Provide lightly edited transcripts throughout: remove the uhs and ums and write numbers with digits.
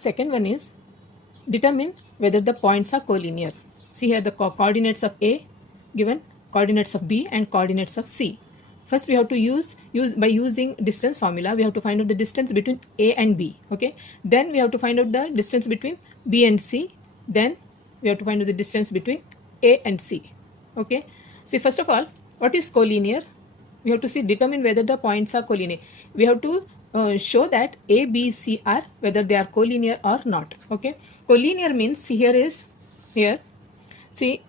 second one is determine whether the points are collinear. See here the coordinates of A given, coordinates of B and coordinates of C. First we have to use by using distance formula, we have to find out the distance between A and B. Okay, then we have to find out the distance between B and C. Then we have to find out the distance between A and C. Okay, see first of all, what is collinear? We have to see determine whether the points are collinear. We have to show that A, B, C are whether they are collinear or not. Okay, collinear means here see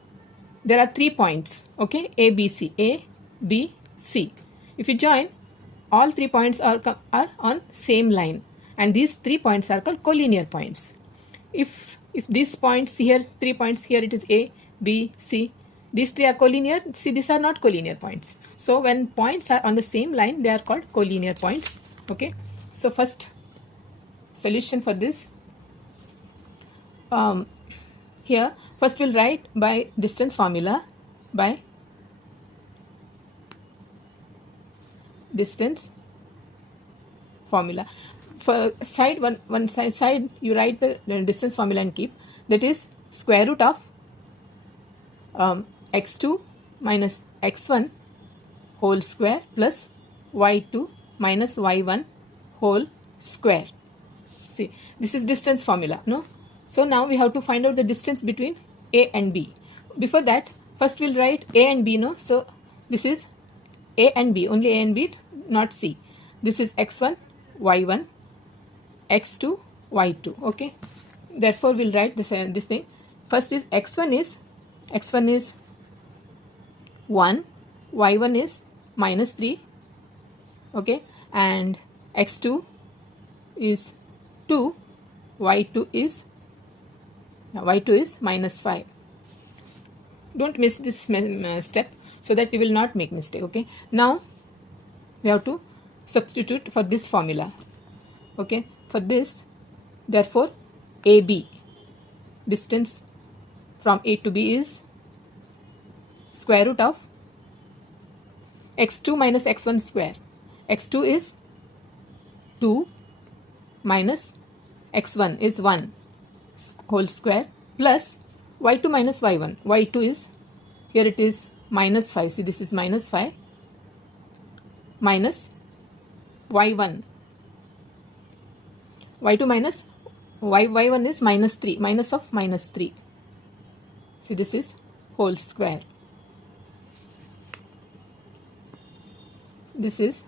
there are 3 points. Okay, A, B, C, A, B, C. If you join, all 3 points are on same line, and these 3 points are called collinear points. If these points here, 3 points here, it is A, B, C, these 3 are collinear. See, these are not collinear points. So when points are on the same line, they are called collinear points. Okay, so first solution for this, here first we'll write by distance formula, by distance formula. For side one side you write the distance formula and keep, that is square root of x2 minus x1 whole square plus y2 minus y1 whole square. See, this is distance formula, no? So now we have to find out the distance between A and B. Before that, first we'll write A and B, no? So this is A and B, only A and B, not C. This is x1, y1, x2, y2. Okay, therefore we'll write this thing. First is x1 is 1, y1 is minus 3. Okay, and x2 is 2, y2 is minus 5. Don't miss this step so that you will not make mistake. Okay, now we have to substitute for this formula. Okay, for this, therefore AB, distance from A to B, is square root of x2 minus x1 square. X2 is 2 minus x1 is 1 whole square plus y2 minus y1. Y2 is, here it is minus 5. See, this is minus 5 minus y1. Y2 minus y1 is minus 3. Minus of minus 3. See, this is whole square. This is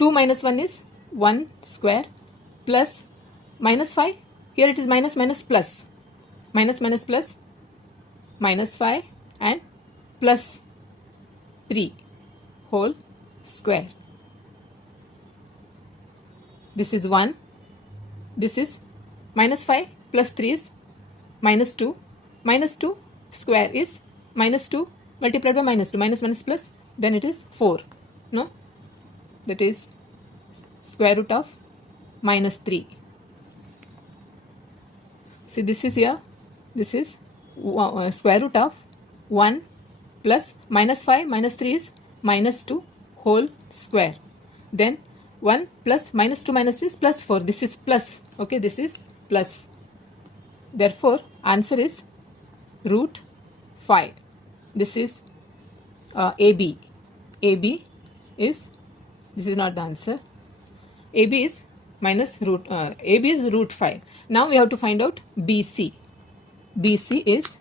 2 minus 1 is 1 square plus minus 5. Here it is minus plus. Minus plus minus 5 and plus 3 whole square. This is 1. This is minus 5 plus 3 is minus 2. Minus 2 square is minus 2 multiplied by minus 2. Minus plus, then it is 4. No? That is square root of minus 3. See, this is here. This is square root of 1 plus minus 5 minus 3 is minus 2 whole square. Then 1 plus minus 2 minus 3 is plus 4. This is plus. Okay, this is plus. Therefore, answer is root 5. This is AB. AB is, this is not the answer. AB is minus root, AB is root 5. Now we have to find out BC. BC is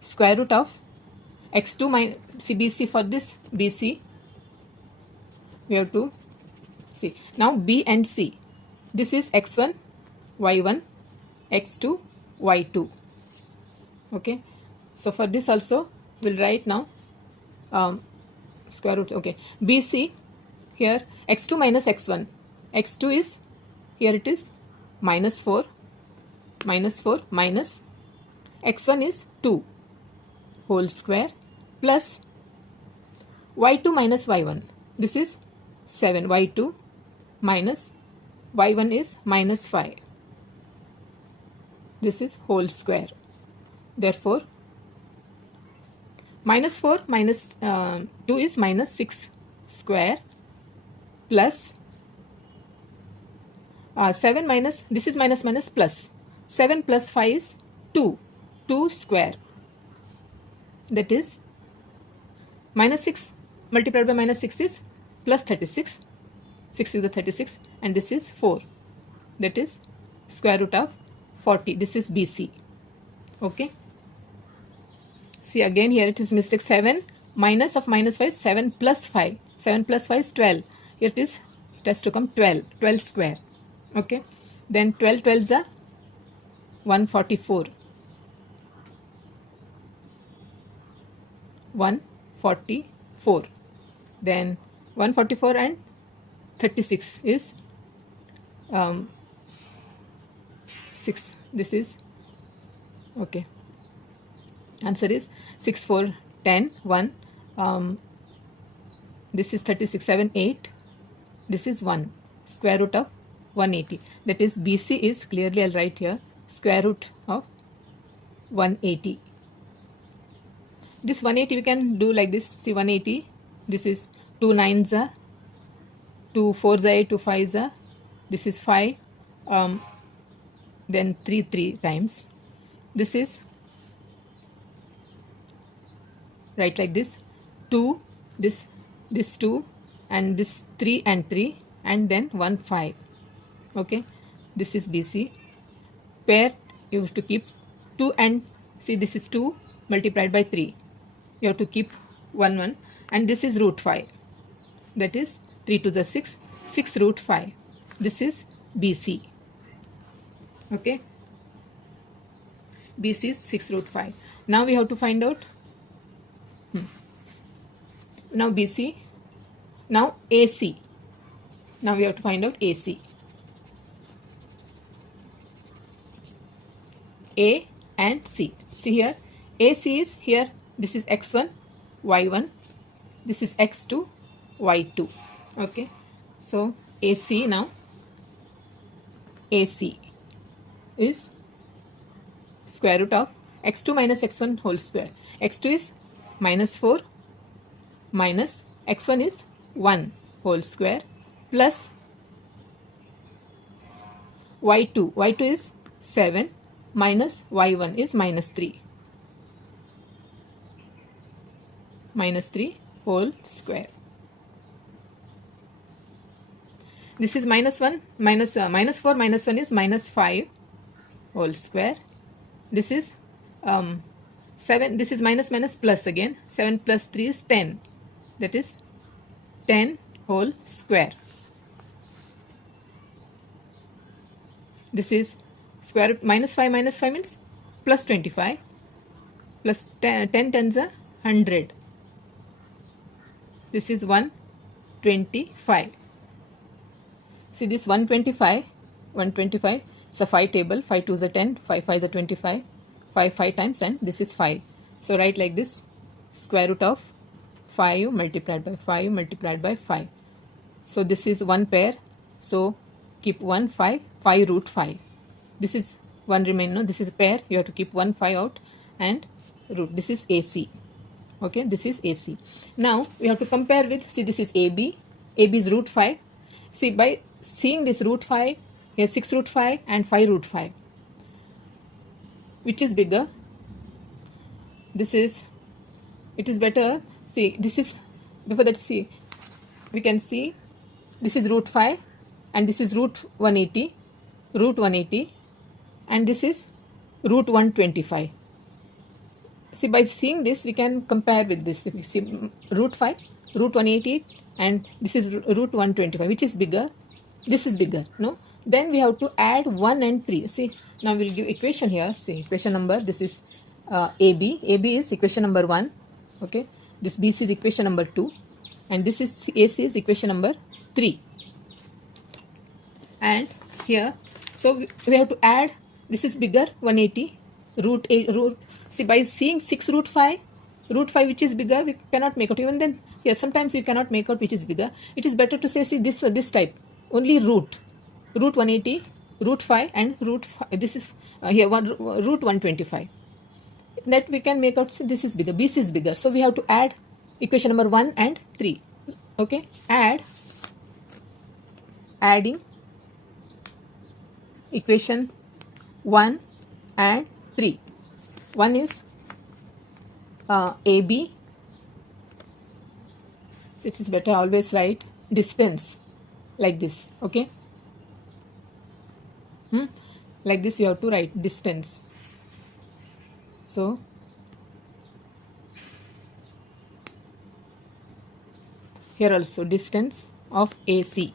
square root of x2 minus, see BC, for this BC we have to see. Now B and C. This is x1, y1, x2, y2. Okay. So for this also we'll write now square root. Okay. BC, here x2 minus x1. X2 is, here it is minus 4 minus x1 is 2 whole square plus y2 minus y1. This is 7. Y2 minus y1 is minus 5. This is whole square. Therefore, minus 4 minus 2 is minus 6 square plus 7 minus, this is minus minus plus. 7 plus 5 is 2. 2 square. That is minus 6 multiplied by minus 6 is plus 36. 6 is the 36 and this is 4. That is square root of 40. This is BC. Okay. See again here it is mistake. 7 minus of minus 5 is 7 plus 5. 7 plus 5 is 12. Here it has to come 12. 12 square. Okay. Then 12 12s are 144. 144. Then 144 and 36 is 6. This is okay. Answer is 6 4 10 1. This is 36 7 8. This is 1. Square root of 180. That is BC is clearly, I'll write here, square root of 180. This 180 we can do like this. See 180. This is 2 9s are 2 4s are 8, 2 5s are. This is 5. Then 3 times. This is right like this. 2 this 2 and this 3 and 3 and then 1 5. Okay. This is BC. Pair you have to keep 2 and see this is 2 multiplied by 3. You have to keep 1 1 and this is root 5. That is 3 to the 6. 6 root 5. This is BC. Okay. BC is 6 root 5. Now we have to find out. Now BC. Now AC. Now we have to find out AC. A and C. See here. AC is here. This is X1, Y1. This is X2, Y2. Okay. So AC now. AC is square root of X2 minus X1 whole square. X2 is minus 4 minus X1 is 1 whole square plus Y2. Y2 is 7 minus Y1 is minus 3. Minus 3 whole square. This is minus 1 minus 4 minus 1 is minus 5 whole square. This is 7. This is minus minus plus again. 7 plus 3 is 10. That is 10 whole square. This is square root minus 5 means plus 25 plus 10 tens are 100. This is 125. See this 125 it's a 5 table. 5 2s are 10, 5 5s are 25, 5 5 times and this is 5. So write like this, square root of 5 multiplied by 5 multiplied by 5. So this is one pair. So keep 1 5 5 root 5. This is one remain. No, this is a pair. You have to keep 1 5 out and root. This is AC. Okay, this is AC. Now we have to compare with, see this is AB. AB is root 5. See by seeing this root 5, here 6 root 5 and 5 root 5. Which is bigger? This is, it is better. See this is, before that see, we can see this is root 5 and this is root 180 and this is root 125. See by seeing this we can compare with this. See root 5, root 180 and this is root 125. Which is bigger? This is bigger. No? Then we have to add 1 and 3. See now we will give equation here. See equation number, this is AB. AB is equation number 1. Okay. This BC is equation number 2 and this is AC is equation number 3. And here, so we have to add, this is bigger 180 root 8 root. See by seeing 6 root 5 which is bigger, we cannot make out. Even then here sometimes we cannot make out which is bigger. It is better to say, see this type only root 180 root 5 and root 5. This is here root 125. That we can make out. See this is bigger, BC is bigger. So we have to add equation number 1 and 3. Okay, adding equation 1 and 3. One is AB. So it is better always write distance like this, okay? Like this you have to write distance. So here also distance of AC,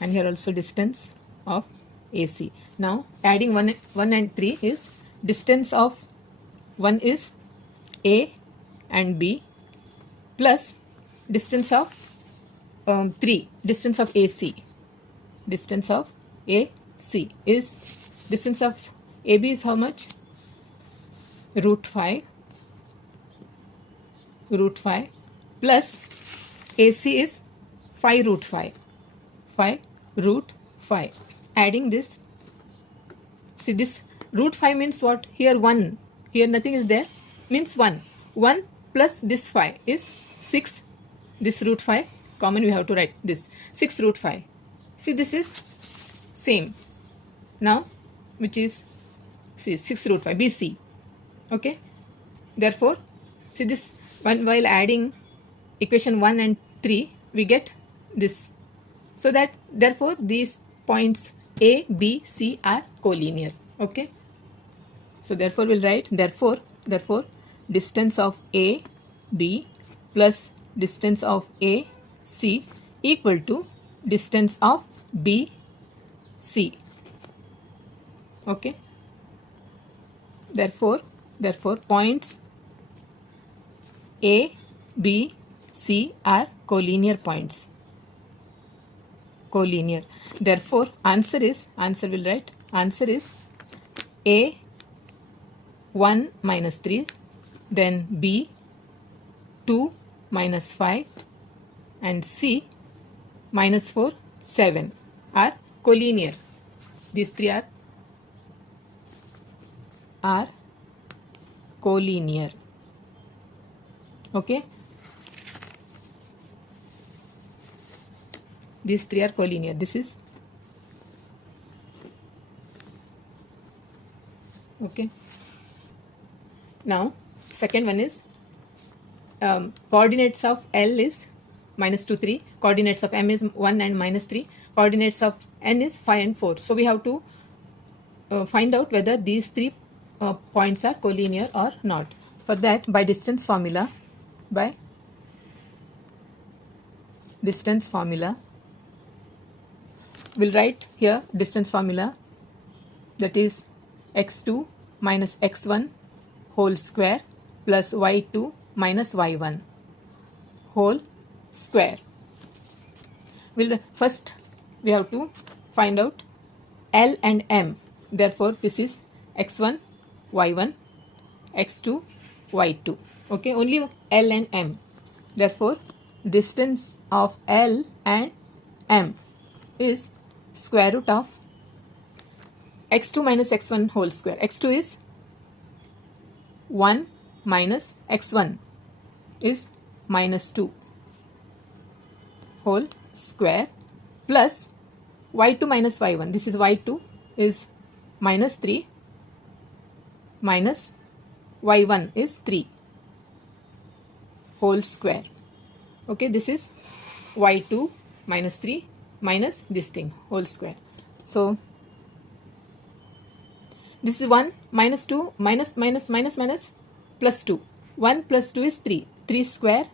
and here also distance of AC. Now adding 1 and 3 is distance of 1 is A and B plus distance of 3, distance of AC. Distance of AC is, distance of AB is how much? Root 5 plus AC is 5 root 5. 5 root 5. Adding this, see this root 5 means what? Here 1, here nothing is there, means 1. 1 plus this 5 is 6. This root 5 common, we have to write this 6 root 5. See, this is same now, which is, see, 6 root 5 BC. Okay, therefore see this one, while adding equation 1 and 3 we get this. So that therefore these points A, B, C are collinear. Okay, so therefore we'll write therefore distance of A, B plus distance of A, C equal to distance of B, C. Okay, therefore points A, B, C are collinear points. Collinear. Therefore answer will write answer is A 1 minus 3, then B 2 minus 5, and C minus 4 7 are collinear. These three are collinear. Okay, these three are collinear. This is okay. Now second one is coordinates of L is minus 2 3, coordinates of M is 1 and minus 3, coordinates of N is 5 and 4. So we have to find out whether these three points are collinear or not. For that, by distance formula we'll write here distance formula, that is x2 minus x1 whole square plus y2 minus y1 whole square. First we have to find out L and M. Therefore this is x1 y1 x2 y2. Okay, only L and M. Therefore distance of L and M is square root of x2 minus x1 whole square. x2 is 1 minus x1 is minus 2 whole square plus y2 minus y1. This is y2 is minus 3 minus y1 is 3 whole square. Okay, this is y2 minus 3 minus this thing whole square. So this is 1 minus 2 minus plus 2. 1 plus 2 is 3. 3 square.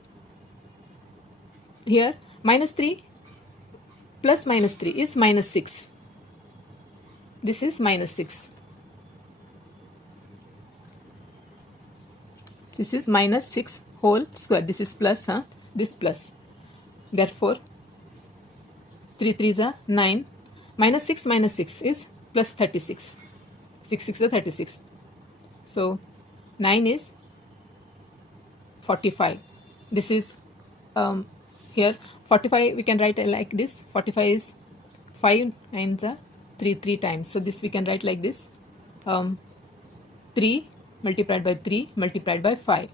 Here minus 3 plus minus 3 is minus 6. This is minus 6. This is minus 6 whole square. This is plus, this plus. Therefore 3 3s are 9. Minus 6 is plus 36. 6 6 is 36. So 9 is 45. This is here 45 we can write like this. 45 is 5 9s are 3 times. So this we can write like this. 3 multiplied by 3 multiplied by 5.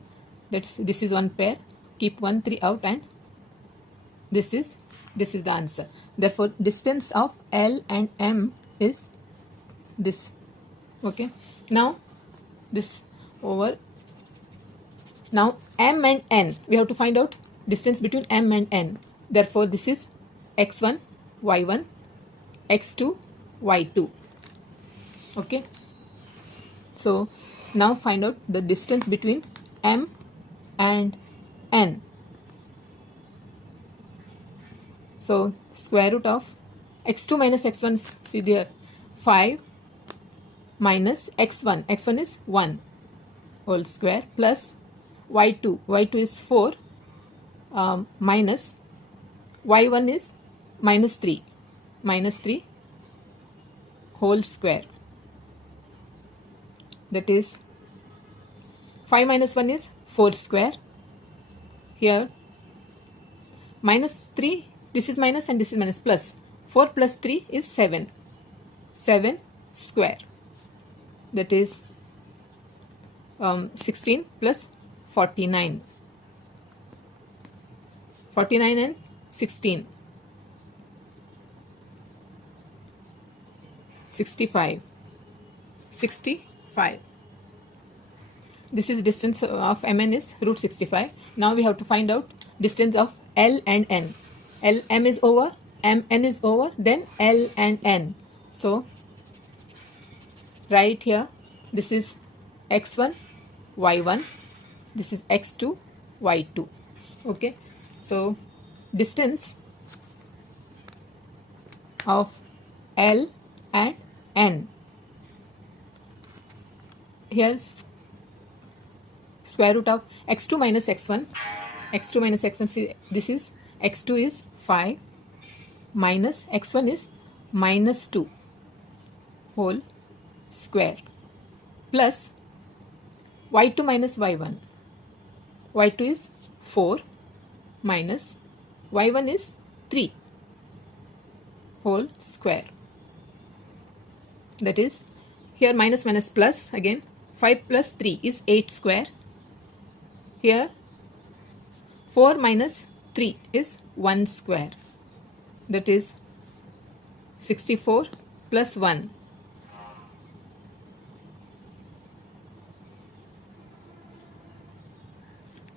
This is one pair. Keep 1 3 out, and this is the answer. Therefore distance of L and M is this. Okay, now this over. Now m and n, we have to find out distance between m and n. Therefore this is x1 y1 x2 y2. Okay, so now find out the distance between m and n. So square root of x2 minus x1, see there, 5 minus x1, x1 is 1 whole square, plus y2, y2 is 4, minus y1 is minus 3 whole square. That is 5 minus 1 is 4 square. Here minus 3, this is minus and this is minus, plus 4 plus 3 is 7 square. That is 16 plus 49 and 16, 65. This is distance of mn is root 65. Now we have to find out distance of L and N. M is over, n is over, then L and N. So right here, this is x1 y1, this is x2 y2. Okay, so distance of L and N, here square root of x2 minus x1, see this is x2 is 5 minus x1 is minus 2 whole square, plus y2 minus y1, y2 is 4 minus y1 is 3 whole square. That is, here minus minus plus again, 5 plus 3 is 8 square. Here 4 minus 3 is 1 square. That is 64 plus 1.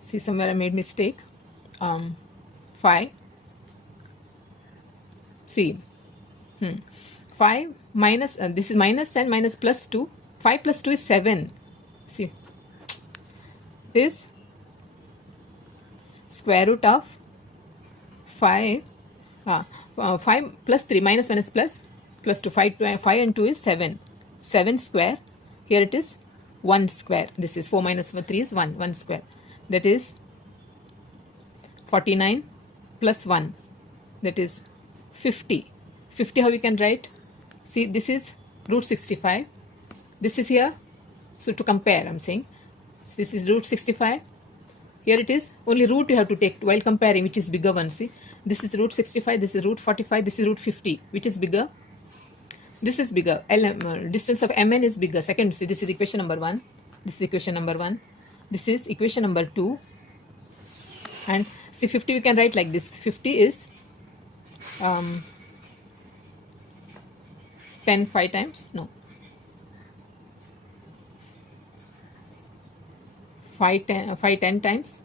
See, somewhere I made mistake. 5. See, 5 minus, this is minus and minus plus 2. 5 plus 2 is 7. See, this square root of 5, 5 plus 3 minus 1 is plus 2, 5 and 2 is 7 square. Here it is 1 square. This is 4 minus 3 is 1 square. That is 49 plus 1, that is 50. How we can write? See, this is root 65. This is here. So to compare, I'm saying this is root 65. Here it is only root you have to take while comparing, which is bigger one. See, this is root 65, this is root 45, this is root 50. Which is bigger? This is bigger. Distance of mn is bigger. Second, see, this is equation number 1. This is equation number 1. This is equation number 2. And see, 50 we can write like this. 50 is 10 5 times. No. 5 10 times.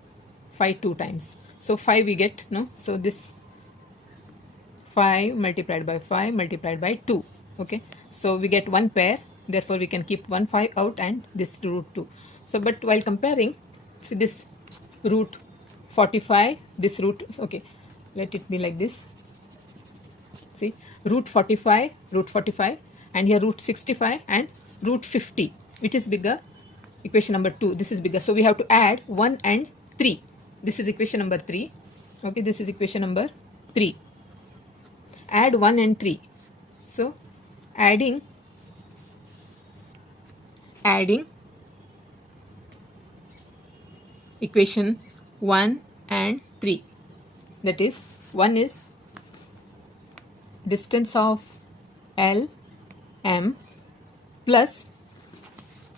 5 2 times. So 5 we get, no? So this 5 multiplied by 5 multiplied by 2. Okay. So we get 1 pair. Therefore we can keep 1 5 out and this root 2. So, but while comparing, see this root 45, this root, okay, let it be like this. See, root 45, and here root 65 and root 50. Which is bigger? Equation number 2. This is bigger. So we have to add 1 and 3. This is equation number 3. Okay, this is equation number 3. Add 1 and 3. So adding equation 1 and 3, that is, 1 is distance of L M plus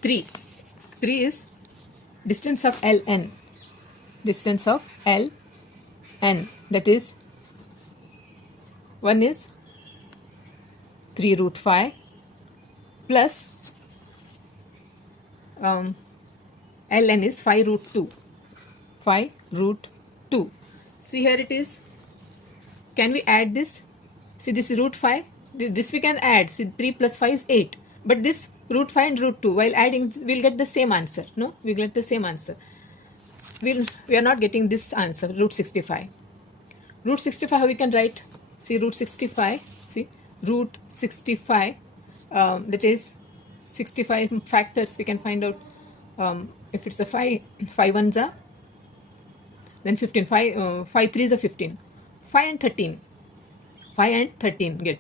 3 is distance of L N, that is, 1 is 3 root 5 plus ln is 5 root 2. 5 root 2. See here it is. Can we add this? See, this is root 5. This we can add. See, 3 plus 5 is 8. But this root 5 and root 2, while adding, we'll get the same answer. No, we'll get the same answer. We are not getting this answer, root 65. Root 65, how we can write? See, root 65. See, root 65. That is 65 factors. We can find out if it's a 5 ones are, then 15. 5 threes are 15. 5 and 13. 5 and 13 get.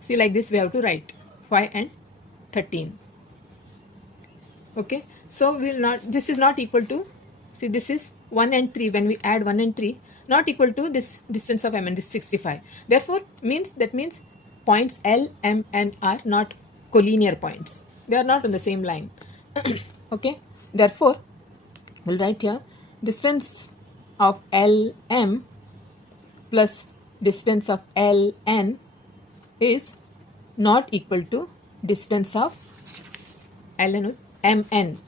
See, like this we have to write 5 and 13. Okay, so we'll not, this is not equal to, see, this is 1 and 3. When we add 1 and 3, not equal to this distance of m, and this 65. Therefore, that means points L, M and R not collinear points. They are not on the same line. Okay, therefore we'll write here distance of LM plus distance of LN is not equal to distance of LN, MN.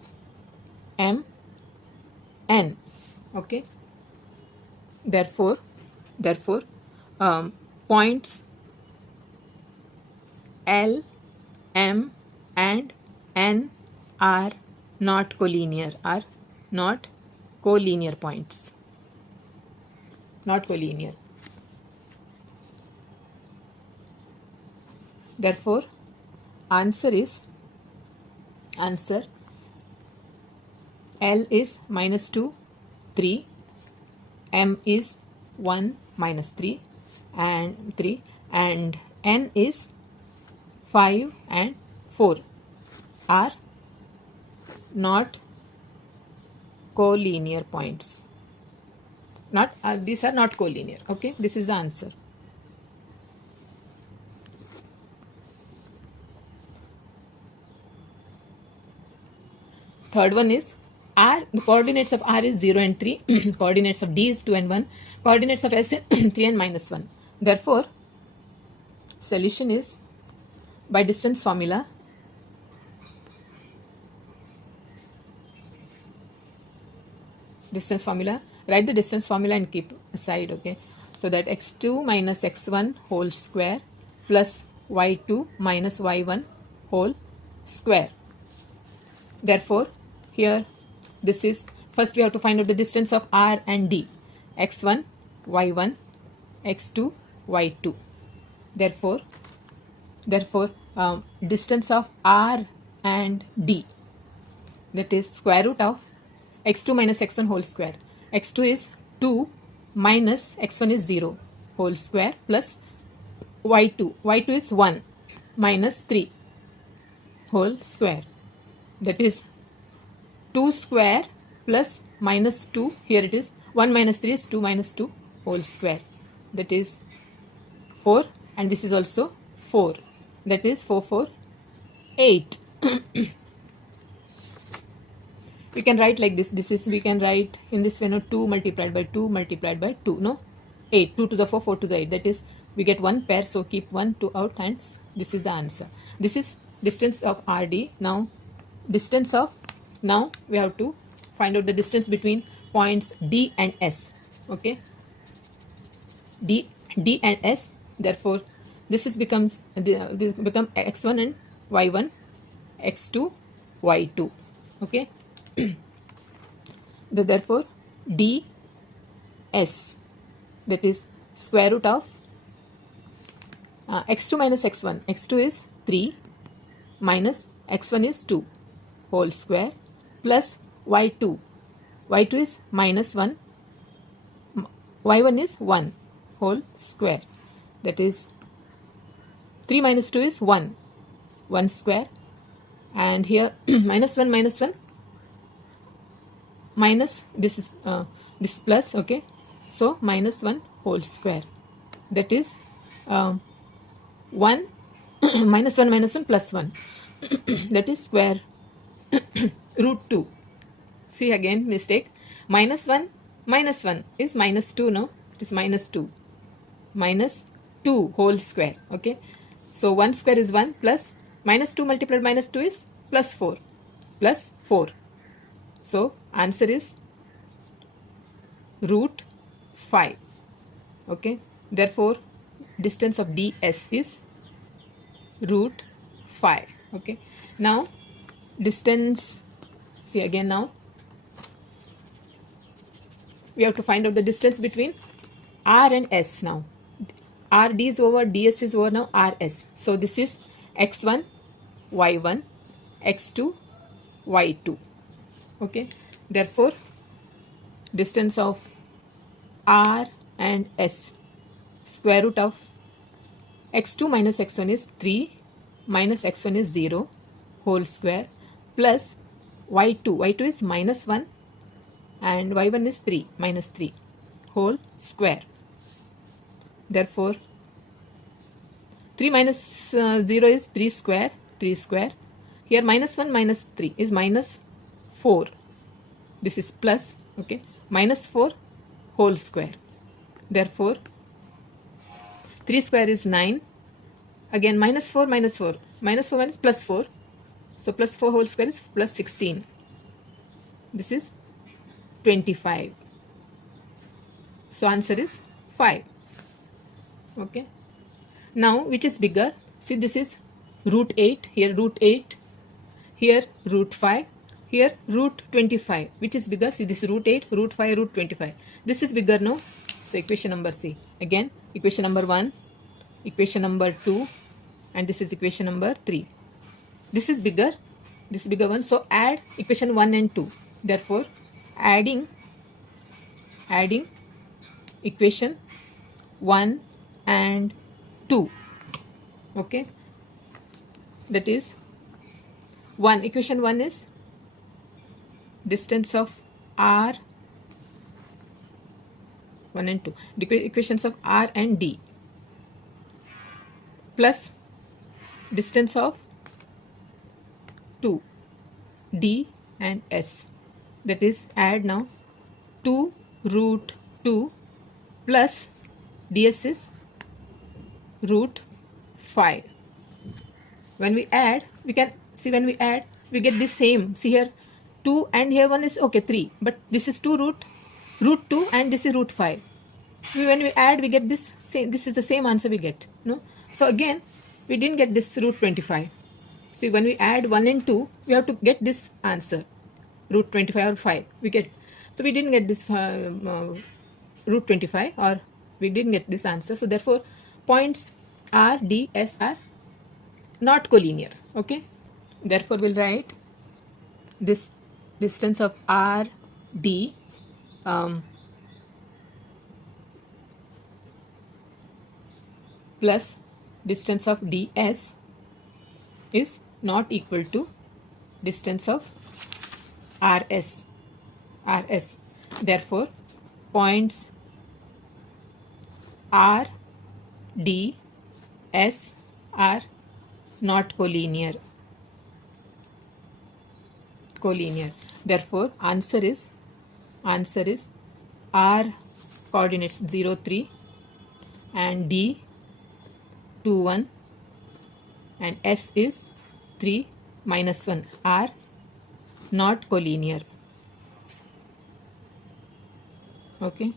MN. Okay. Therefore, points L, M and N are not collinear. Are not collinear points. Not collinear. Therefore, answer L is minus 2, 3, M is 1 minus 3 and 3, and N is 5 and 4 are not collinear points. Not these are not collinear. Okay, this is the answer. Third one is R. The coordinates of R is 0 and 3. Coordinates of D is 2 and 1. Coordinates of S is 3 and minus 1. Therefore, solution is by distance formula. Distance formula. Write the distance formula and keep aside. Okay. So that x2 minus x1 whole square plus y2 minus y1 whole square. Therefore, here this is, first we have to find out the distance of R and D. x1, y1, x2, y2. Therefore, distance of R and D, that is square root of x2 minus x1 whole square. x2 is 2 minus x1 is 0 whole square plus y2. y2 is 1 minus 3 whole square. That is 2 square plus minus 2. Here it is 1 minus 3 is 2 minus 2 whole square. That is 4, and this is also 4. That is 4, 4, 8. We can write like this. This is, we can write in this way, no, 2 multiplied by 2 multiplied by 2, no, 8. 2 to the 4, 4 to the 8. That is, we get one pair, so keep 1, 2 out, and this is the answer. This is distance of RD. Now, now we have to find out the distance between points D and S. Okay, D and S. Therefore, this is becomes will become x1 and y1, x2, y2. Okay. Therefore, D S, that is square root of x2 minus x1. x2 is 3 minus x1 is 2 whole square plus y2. y2 is minus 1. y1 is 1 whole square. That is 3 minus 2 is 1. 1 square. And here minus 1 minus this is this plus. Okay. So minus 1 whole square. That is 1 minus 1 plus 1. That is square root 2. See, again mistake. Minus 1 is minus 2, no? It is minus 2. Minus 2 whole square. Okay. So 1 square is 1 plus Minus 2 multiplied minus 2 is plus 4. Plus 4. So answer is root 5. Okay. Therefore, distance of ds is root 5. Okay. Now distance, see again, now we have to find out the distance between r and s. Now rd is over, ds is over, now rs. So this is x1 y1 x2 y2. Okay. Therefore, distance of r and s, square root of x2 minus x1 is 3 minus x1 is 0 whole square plus y2 is minus 1 and y1 is 3 minus 3 whole square. Therefore, 3 minus 0 is 3 square. Here minus 1 minus 3 is minus 4. This is plus, okay, minus 4 whole square. Therefore, 3 square is 9. Again minus 4 minus 4. Minus 4 minus plus 4. So plus 4 whole square is plus 16. This is 25. So answer is 5. Okay. Now which is bigger? See, this is root 8. Here root 8. Here root 5. Here root 25. Which is bigger? See, this is root 8, root 5, root 25. This is bigger, no? So equation number C. Again, equation number 1, equation number 2, and this is equation number 3. This is bigger. This bigger one. So add equation 1 and 2. Therefore, adding equation 1 and 2. Okay. That is 1. Equation 1 is distance of r, 1 and 2. Equations of r and d plus distance of 2, d and s. That is, add now 2 root 2 plus ds is root 5. When we add, we can see, when we add, we get the same. See here 2 and here 1 is okay 3, but this is 2 root 2 and this is root 5. When we add, we get this same. This is the same answer we get. No. So again, we didn't get this root 25. See, when we add 1 and 2, we have to get this answer, root 25 or 5. We get. So we didn't get this root 25, or we didn't get this answer. So therefore, points R, D, S are not collinear. Okay. Therefore, we'll write this distance of R, D, plus distance of ds is not equal to distance of rs. Therefore, points R, D, S are not collinear. Therefore, answer is R coordinates 0, 3 and D 2, 1 and S is 3, -1 are not collinear. Okay.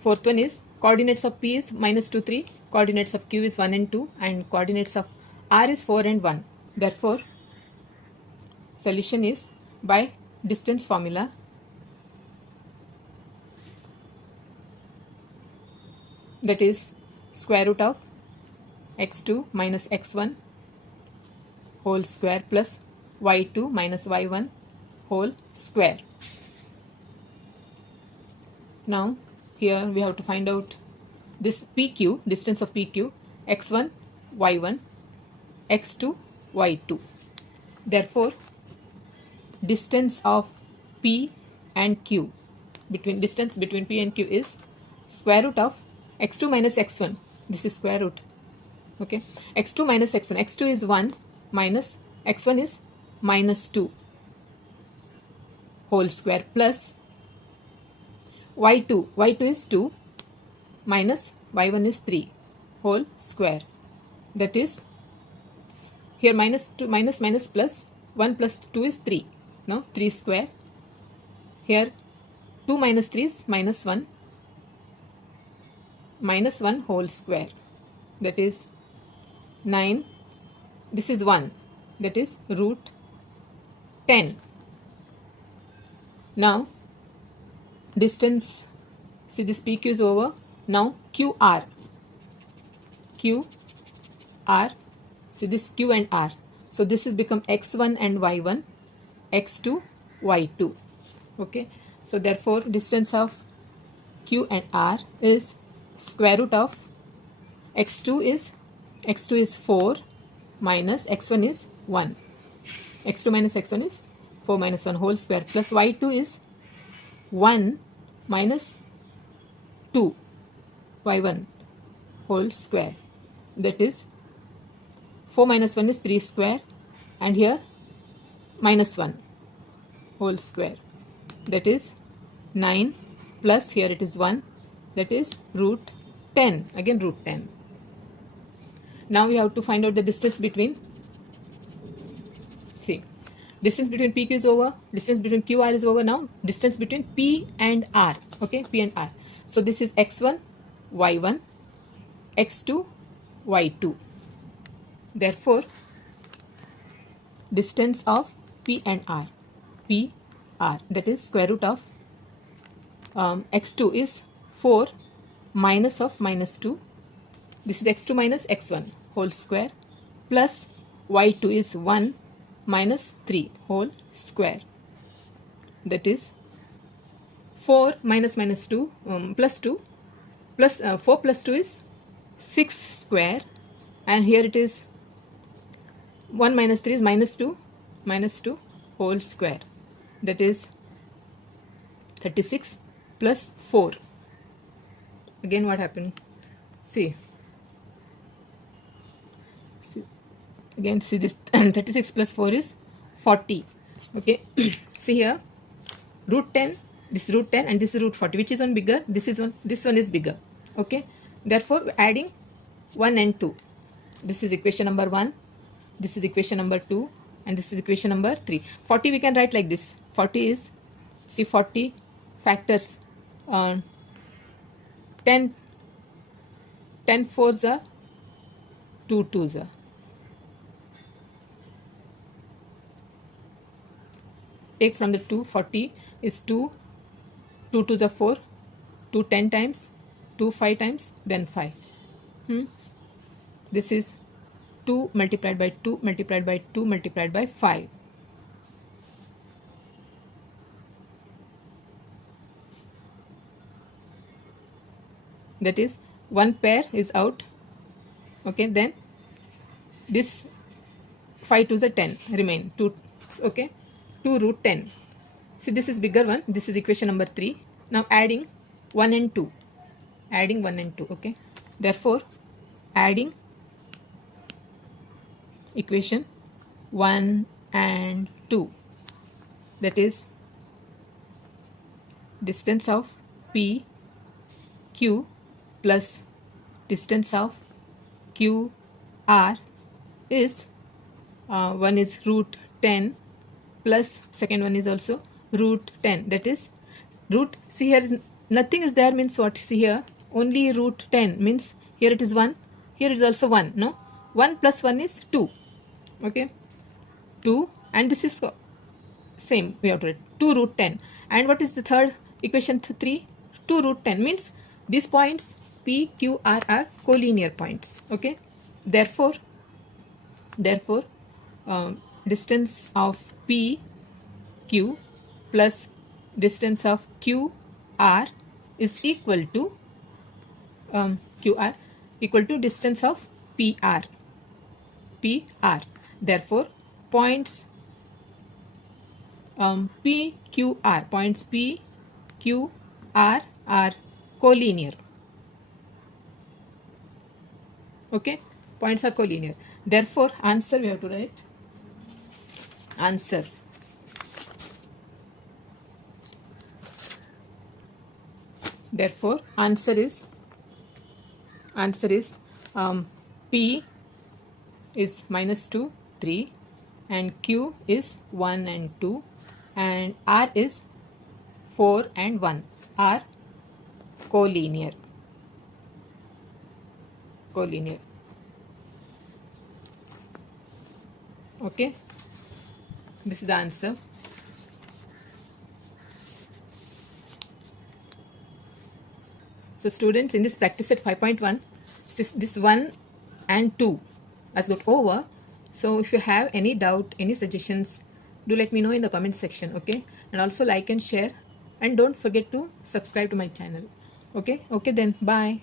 Fourth one is coordinates of P is -2, 3, coordinates of Q is 1 and 2, and coordinates of R is 4 and 1. Therefore, solution is by distance formula. That is square root of x2 minus x1 whole square plus y2 minus y1 whole square. Now here we have to find out this PQ, distance of PQ, x1 y1 x2 y2. Therefore, distance of P and Q, distance between P and Q is square root of x2 minus x1. This is square root. Okay. x2 minus x1. x2 is 1 minus x1 is -2 whole square plus y2. y2 is 2 minus y1 is 3 whole square. That is, here minus 2 minus minus plus 1 plus 2 is 3. No, 3 square. Here 2 minus 3 is minus 1 whole square. That is 9. This is 1. That is root 10. Now distance, see this PQ is over. Now QR. See this Q and R. So this has become x1 and y1, x2, y2. Okay. So therefore distance of Q and R is square root of x2 is 4 minus x1 is 1. x2 minus x1 is 4 minus 1 whole square, plus y2 is 1 minus 2 y1 whole square. That is 4 minus 1 is 3 square, and here minus 1 whole square. That is 9 plus here it is 1, that is root 10. Again root 10. Now we have to find out the distance between, see, distance between PQ is over, distance between QR is over. Now distance between P and R. Okay, P and R. So this is x1, y1, x2, y2. Therefore distance of P and R, PR, that is square root of x2 is 4 minus of minus 2. This is x2 minus x1 whole square, plus y2 is 1 minus 3 whole square. That is 4 minus minus 2 plus 2 plus 4 plus 2 is 6 square, and here it is 1 minus 3 is minus 2 whole square. That is 36 plus 4. Again what happened? See again, see this 36 plus 4 is 40. Okay. See here, root 10, this root 10 and this is root 40. Which is one bigger? This one is bigger. Okay. Therefore adding 1 and 2. This is equation number 1. This is equation number 2. And this is equation number 3. 40 we can write like this. 40 is, see 40 factors. 10 fours are 2 twos are. Take from the 2, 40 is 2 twos are 4, 2 10 times, 2 5 times, then 5. This is 2 multiplied by 2 multiplied by 2 multiplied by 5. That is one pair is out. Okay, then this 5 twos are 10 remain 2. Okay, 2 root 10. See this is bigger one. This is equation number 3. Now adding 1 and 2. Adding 1 and 2. Okay, therefore adding equation 1 and 2, that is distance of P Q plus distance of Q R is one is root 10 plus second one is also root 10. That is root, see here nothing is there means what? See here only root 10 means here it is 1, here it is also 1. No, 1 plus 1 is 2. Okay, 2, and this is same we have to write 2 root 10. And what is the third equation 3? 2 root 10 means these points P, Q, R are collinear points. Okay, therefore distance of P, Q plus distance of Q, R is equal to Q, R equal to distance of P, R. Therefore points P, Q, R, points P, Q, R are collinear. Okay, points are collinear. Therefore answer we have to write answer. Therefore answer is Answer is P is -2, 3, and Q is 1 and 2, and R is 4 and 1 are collinear. Okay, this is the answer. So students, in this practice set 5.1, this 1 and 2 has got over. So if you have any doubt, any suggestions, do let me know in the comment section. Okay, and also like and share, and don't forget to subscribe to my channel. Okay then, bye.